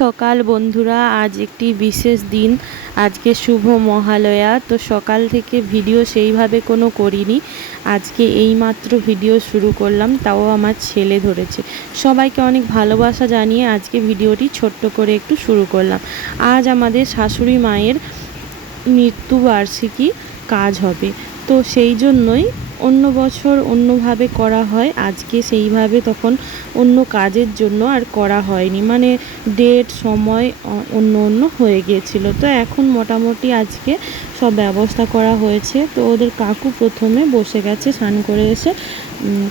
সকাল বন্ধুরা, আজ একটি বিশেষ দিন, আজকে শুভ মহালয়া। তো সকাল থেকে ভিডিও সেইভাবে কোনো করিনি, আজকে এইমাত্র ভিডিও শুরু করলাম, তাও আমার ছেলে ধরেছে। সবাইকে অনেক ভালোবাসা জানিয়ে আজকে ভিডিওটি ছোট্ট করে একটু শুরু করলাম। আজ আমাদের শাশুড়ি মায়ের মৃত্যুবার্ষিকী কাজ হবে, তো সেই জন্যই অন্য বছর অন্যভাবে করা হয়, আজকে সেইভাবে তখন অন্য কাজের জন্য আর করা হয়নি। মানে ডেট সময় অন্য অন্য হয়ে গিয়েছিল। তো এখন মোটামুটি আজকে সব ব্যবস্থা করা হয়েছে। তো ওদের কাকু প্রথমে বসে গেছে, স্নান করে এসে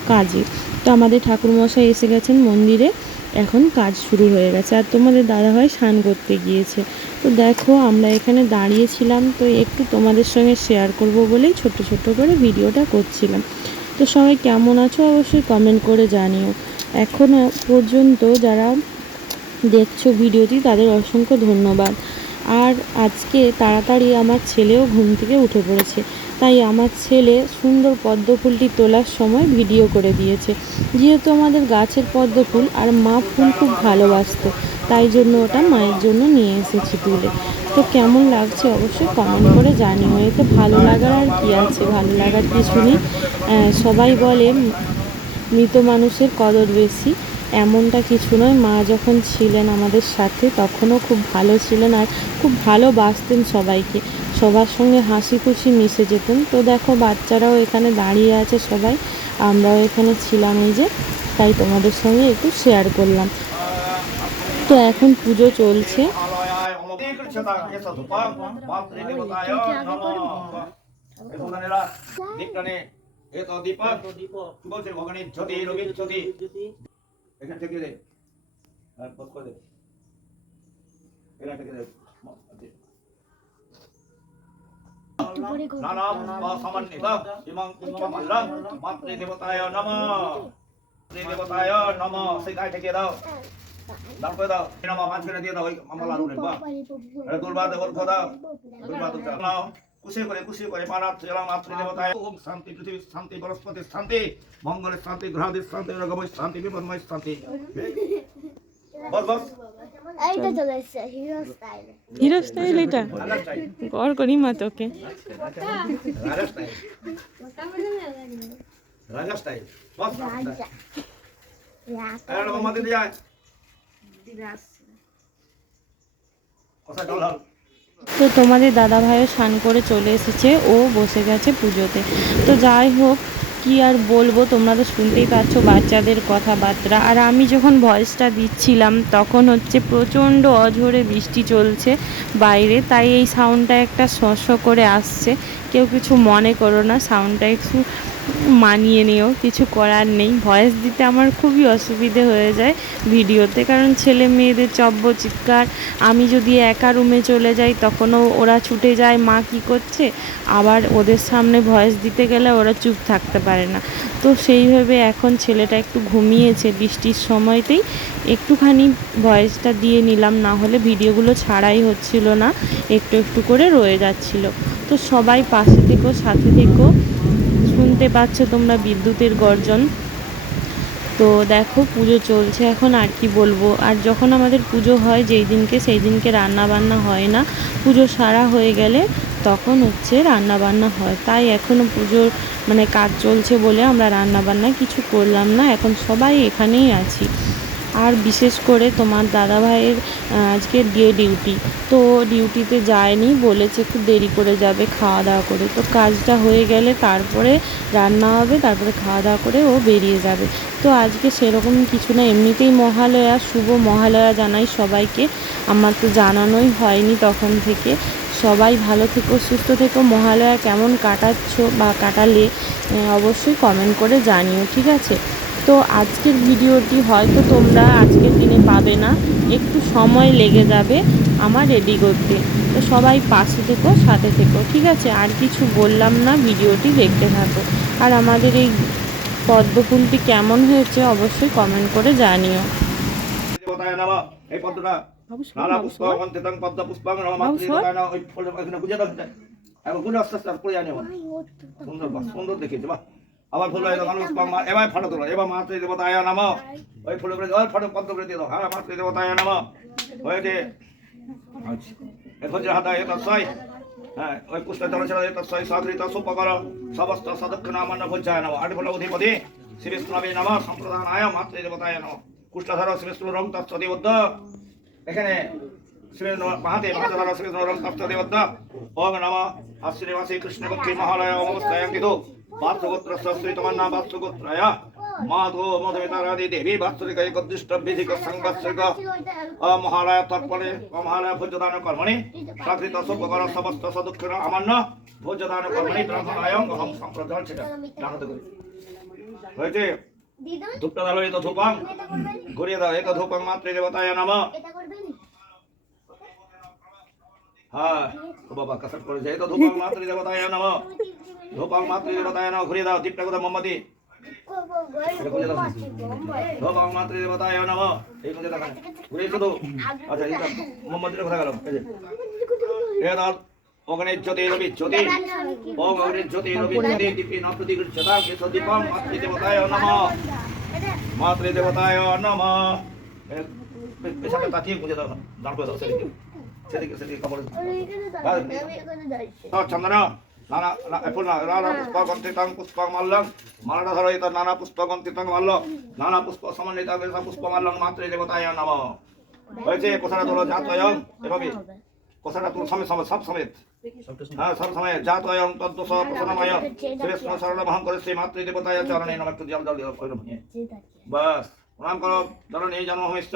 কাজে। তো আমাদের ঠাকুরমশাই এসে গেছেন মন্দিরে। এখন কাজ শুরু হয়ে গেছে। আর তোমাদের দাদা দাদাভাই স্নান করতে গিয়েছে। তো দেখো, আমরা এখানে দাঁড়িয়েছিলাম, তো একটু তোমাদের সঙ্গে শেয়ার করব বলেই ছোট ছোট করে ভিডিওটা করছিলাম। তো সবাই কেমন আছো অবশ্যই কমেন্ট করে জানিও। এখনও পর্যন্ত যারা দেখছ ভিডিওটি, তাদের অসংখ্য ধন্যবাদ। আর আজকে তাড়াতাড়ি আমার ছেলেও ঘুম থেকে উঠে পড়েছে, তাই আমার ছেলে সুন্দর পদ্ম ফুলটি তোলার সময় ভিডিও করে দিয়েছে। যেহেতু আমাদের গাছের পদ্ম ফুল, আর মা ফুল খুব ভালোবাসতো তাই জন্য ওটা মায়ের জন্য নিয়ে এসেছি তুলে। তো কেমন লাগছে অবশ্যই কমেন্ট করে জানিও। এতে ভালো লাগার আর কী আছে? ভালো লাগার কিছু নেই। সবাই বলে মৃত মানুষের কদর বেশি। এমনটা কিছু নয়। মা যখন ছিলেন আমাদের সাথে, তখনও খুব ভালো ছিলেন আর খুব ভালোবাসতেন সবাইকে। সবার সঙ্গে হাসি খুশি মিশে যেতেন। তো দেখো, বাচ্চারাও এখানে দাঁড়িয়ে আছে সবাই। আমরাও এখানে ছিলাম এই যে। তাই তোমাদের সঙ্গে একটু শেয়ার করলাম। তো এখন পুজো চলছে। নানাম সামান্বিত ইমং কুম্ভমল্লং মাতৃ দেবতায় নম। দেবতায় নম। সেখানে থেকে দাও। দাম করে দাও। এটা মা পাঁচ করে দিয়ে দাও ওই মামা লাড়ু রে বা এটা দুর্বা দেবল খো দাও দুর্বা তো চালাও কুশে করে কুশে করে মানা চলাম আপনি দেবতায় ওম শান্তি পৃথিবীর শান্তি বনস্পতির মঙ্গলের শান্তি গ্রহাদের শান্তি রগময় শান্তি বিপদময় শান্তি। হিরো স্টাইল এটা? গড় করি মা তোকে। রাজা স্টাইল রাজা স্টাইল বস রাজা রাজা। তো তোমাদের দাদা ভাইও স্নান করে চলে এসেছে ও বসে গেছে পুজোতে। তো যাই হোক কি আর বলব তোমরা তো শুনতেই পাচ্ছ বাচ্চাদের কথাবার্তা। আর আমি যখন ভয়েসটা দিচ্ছিলাম তখন হচ্ছে প্রচণ্ড অঝোরে বৃষ্টি চলছে বাইরে তাই এই সাউন্ডটা একটা শস করে আসছে। কেউ কিছু মনে করো না সাউন্ডটা একটু মানিয়ে নিও, কিছু করার নেই। ভয়েস দিতে আমার খুবই অসুবিধে হয়ে যায় ভিডিওতে, কারণ ছেলে মেয়েদের চব্য চিৎকার আমি যদি একা রুমে চলে যাই তখনও ওরা ছুটে যায়, মা কি করছে? আবার ওদের সামনে ভয়েস দিতে গেলে ওরা চুপ থাকতে পারে না। তো সেইভাবে এখন ছেলেটা একটু ঘুমিয়েছে বৃষ্টির সময়তেই। একটুখানি ভয়েসটা দিয়ে নিলাম, না হলে ভিডিওগুলো ছাড়াই হচ্ছিল না, একটু একটু করে রয়ে যাচ্ছিল। তো সবাই পাশে থেকো, সাথে থেকো। শুনতে পাচ্ছ তোমরা বিদ্যুতের গর্জন। তো দেখো পুজো চলছে এখন, আর কি বলব? আর যখন আমাদের পুজো হয় যেই দিনকে, সেই দিনকে রান্না বান্না হয় না। পুজো সারা হয়ে গেলে তখন হচ্ছে রান্না বান্না হয়। তাই এখনও পুজোর মানে কাজ চলছে বলে আমরা রান্না বান্না কিছু করলাম না। এখন সবাই এখানেই আছি। আর বিশেষ করে তোমার দাদা ভাইয়ের আজকে ডে ডিউটি। তো ডিউটিতে যায়নি, বলেছে একটু দেরি করে যাবে, খাওয়া দাওয়া করে। তো কাজটা হয়ে গেলে তারপরে রান্না হবে, তারপরে খাওয়া দাওয়া করে ও বেরিয়ে যাবে। তো আজকে সেরকম কিছু না, এমনিতেই মহালয়া, শুভ মহালয়া জানাই সবাইকে। আমার তো জানানোই হয়নি তখন থেকে। সবাই ভালো থেকো, সুস্থ থেকো। মহালয়া কেমন কাটাচ্ছ বা কাটালে অবশ্যই কমেন্ট করে জানিও, ঠিক আছে? তো আজকের ভিডিওটি হয়তো তোমরা আজকের দিনে পাবে না একটু সময় লেগে যাবে আমার রেডি করতে। তো সবাই পাশে থেকো সাথে থেকো ঠিক আছে? আর কিছু বললাম না ভিডিওটি দেখতে থাকো। আর আমাদের এই পদ্ম ফুলটি কেমন হয়েছে অবশ্যই কমেন্ট করে জানিও। এই পদ্মটা নানা পুষ্প অন্তেতং পদ্ম পুষ্পাং নম মাতৃ ওই ফুল এখানে গুজে দাও এখন গুজে আস্তে আস্তে করে জানি সুন্দর দেখিয়েছে বাহ। আবার ফুল হয়ে এবার ফটো তোলো এবার মাতৃ দেবতায় নাম। ওই ফুল করে ওই ফটো পদ্ম করে দিয়ে দাও হ্যাঁ মাতৃ দেবতায় নাম। হয়েছে আচ্ছা। এখন যে হাতা এটা ছয় হ্যাঁ ওই পুষ্প জল ছেড়ে এটা ছয় সাগরিত সুপকর সমস্ত সদক্ষিণ আমান্য ভোজ্যায় নম। আট ফুল অধিপতি শ্রী বিষ্ণুবে নম সম্প্রদানায় মাতৃ দেবতায় নম। কুষ্ঠধর শ্রী বিষ্ণু রং তৎসদি উদ্দ এখানে শ্রী মহাদেব মহাদেব শ্রী রং তৎসদি উদ্দ ওম নম। আশ্রীবাসী কৃষ্ণপক্ষী মহালয় অবস্থায় কিন্তু वात्सगोत्रस्वस्त्रितमन्नावात्सगोत्राय माधो मधुमितारादि देवी वात्सरिक एकदिष्टभिधिक संवत्सरिक महालय तर्पणे महालय भोज्यदान कर्मणि सकृत सुपकर समस्त सदुक्षण अमन्न ভোজ্যদান কর্মণি ব্রাহ্মণায়ং অহম সম্প্রদান সেটা ডাকাতে করি হয়েছে ধূপটা দাও এত ধূপাং ঘুরিয়ে দাও এত ধূপাং মাতৃ দেবতায় নম হ্যাঁ ও বাবা কাসাট করে এই তো ধূপাং মাত্রে দেবতায় নাম ধূপাং মাত্রে দেবতায় নাম ঘুরিয়ে দাও দীপটা কোথাও মোমবাতি ধূপাং মাত্রে দেবতায় নাম এই মধ্যে দেখা ঘুরিয়ে শুধু আচ্ছা এই মোমবাতিটা কোথায় গেল এই যে এ দাও ওখানে জ্যোতি রবি জ্যোতি ওম অগ্নি জ্যোতি রবি জ্যোতি দীপি না প্রতিগৃহ্যতা কেশ দীপং মাতৃ দেবতায় নম মাতৃ দেবতায় নম পেছনে তাকিয়ে পুজো দাও দাঁড় করে দাও সেদিকে সেদিকে সেদিকে কাপড় চন্দন নানা না নানা পুষ্প গন্থিতাং পুষ্প মাল্যং মালাটা ধরো এটা নানা পুষ্প গন্থিতাং মাল্য নানা পুষ্প সমন্বিত পুষ্প মাল্যং মাতৃ দেবতায় নম হয়েছে কোথাটা তোলো জাতয়ং এভাবে কোথাটা তোলো সমেত সমেত সব সমেত হ্যাঁ সব সময় জাতয়ং তদ্দোষ প্রসন্নময় শ্রীষ্ণ সরল করে শ্রী মাতৃ দেবতায় চরণে নম একটু জল জল দিও ওইরকম নিয়ে। বাস প্রণাম করো জননী জন্ম হইষ্ট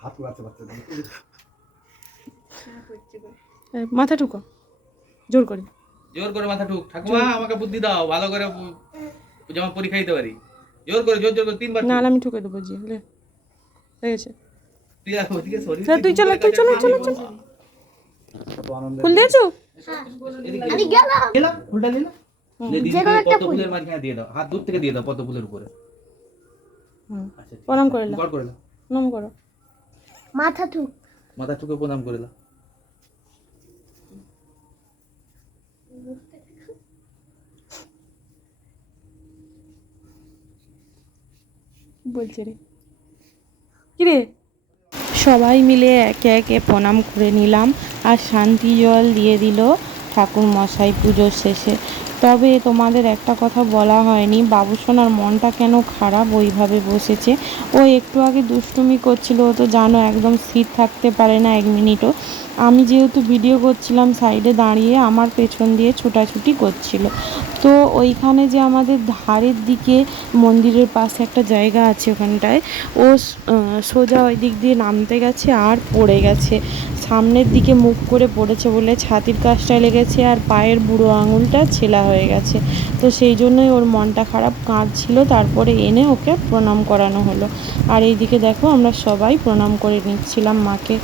হাত বাচ্চা বাচ্চা মাথা ঢুকো। জোর করে। জোর করে মাথা ঠুক। ঠাকুমা আমাকে বুদ্ধি দাও ভালো করে যেমন পরীক্ষা দিতে পারি। জোর করে জোর জোর করে তিনবার না। আমি ঠুকে দেবো জি লে হয়ে তুই আর ওদিকে সরি তুই চলো তুই চলো চলো চলো। ফুল দিয়েছ? আমি গেলাম। নিলাম ফুলটা নিলাম মাঝখানে দিয়ে দাও। হাত দূর থেকে দিয়ে দাও উপরে। আচ্ছা প্রণাম করে নাও প্রণাম করো। মাথা ঠুক। মাথা ঠুকে প্রণাম করে দাও বলছে রে। কিরে সবাই মিলে একে একে প্রণাম করে নিলাম আর শান্তি জল দিয়ে দিল ঠাকুর মশাই পুজোর শেষে। তবে তোমাদের একটা কথা বলা হয়নি। বাবুসোনার মনটা কেন খারাপ? ওইভাবে বসেছে। ও একটু আগে দুষ্টুমি করছিল। ও তো জানো একদম স্থির থাকতে পারে না এক মিনিটও। আমি যেহেতু ভিডিও করছিলাম, সাইডে দাঁড়িয়ে আমার পেছন দিয়ে ছোটাছুটি করছিল। তো ওইখানে যে আমাদের ধারের দিকে মন্দিরের পাশে একটা জায়গা আছে ওখানটায়, ও সোজা ওই দিক দিয়ে নামতে গেছে আর পড়ে গেছে। সামনের দিকে মুখ করে পড়েছে বলে ছাতির কাজটায় লেগেছে আর পায়ের বুড়ো আঙুলটা ছেলা হয়ে গেছে। তো সেই জন্যই ওর মনটা খারাপ, কাঁদছিল, তারপরে এনে ওকে প্রণাম করানো হলো। আর এইদিকে দেখো আমরা সবাই প্রণাম করে নিচ্ছিলাম মাকে।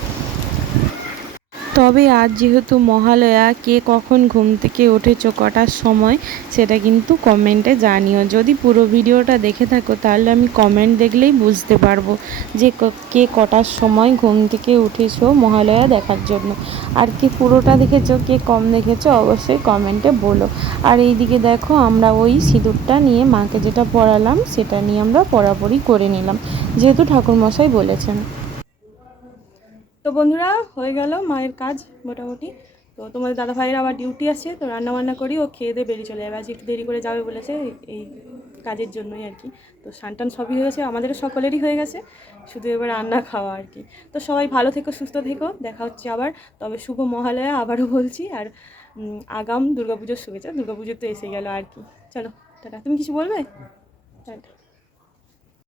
তবে আজ যেহেতু মহালয়া, কে কখন ঘুম থেকে উঠেছো, কটার সময়, সেটা কিন্তু কমেন্টে জানিও। যদি পুরো ভিডিওটা দেখে থাকো, তাহলে আমি কমেন্ট দেখলেই বুঝতে পারব যে কে কটার সময় ঘুম থেকে উঠেছো মহালয়া দেখার জন্য। আর কে পুরোটা দেখেছ, কে কম দেখেছ, অবশ্যই কমেন্টে বলো। আর এইদিকে দেখো, আমরা ওই সিঁদুরটা নিয়ে মাকে যেটা পড়ালাম, সেটা নিয়ে আমরা পড়াপড়ি করে নিলাম, যেহেতু ঠাকুরমশাই বলেছেন। তো বন্ধুরা হয়ে গেল মায়ের কাজ মোটামুটি। তো তোমাদের দাদা ভাইয়ের আবার ডিউটি আছে তো রান্না বান্না করি ও খেয়ে দিয়ে বেরিয়ে চলে যাবে। আজ একটু দেরি করে যাবে বলেছে এই কাজের জন্যই আর কি। তো স্নান সবই হয়ে গেছে আমাদেরও সকলেরই হয়ে গেছে শুধু এবার রান্না খাওয়া আর কি। তো সবাই ভালো থেকো সুস্থ থেকো দেখা হচ্ছে আবার। তবে শুভ মহালয়া আবারও বলছি আর আগাম দুর্গাপুজোর শুভেচ্ছা। দুর্গাপুজো তো এসে গেল আর কি। চলো টাটা। তুমি কিছু বলবে? টাটা।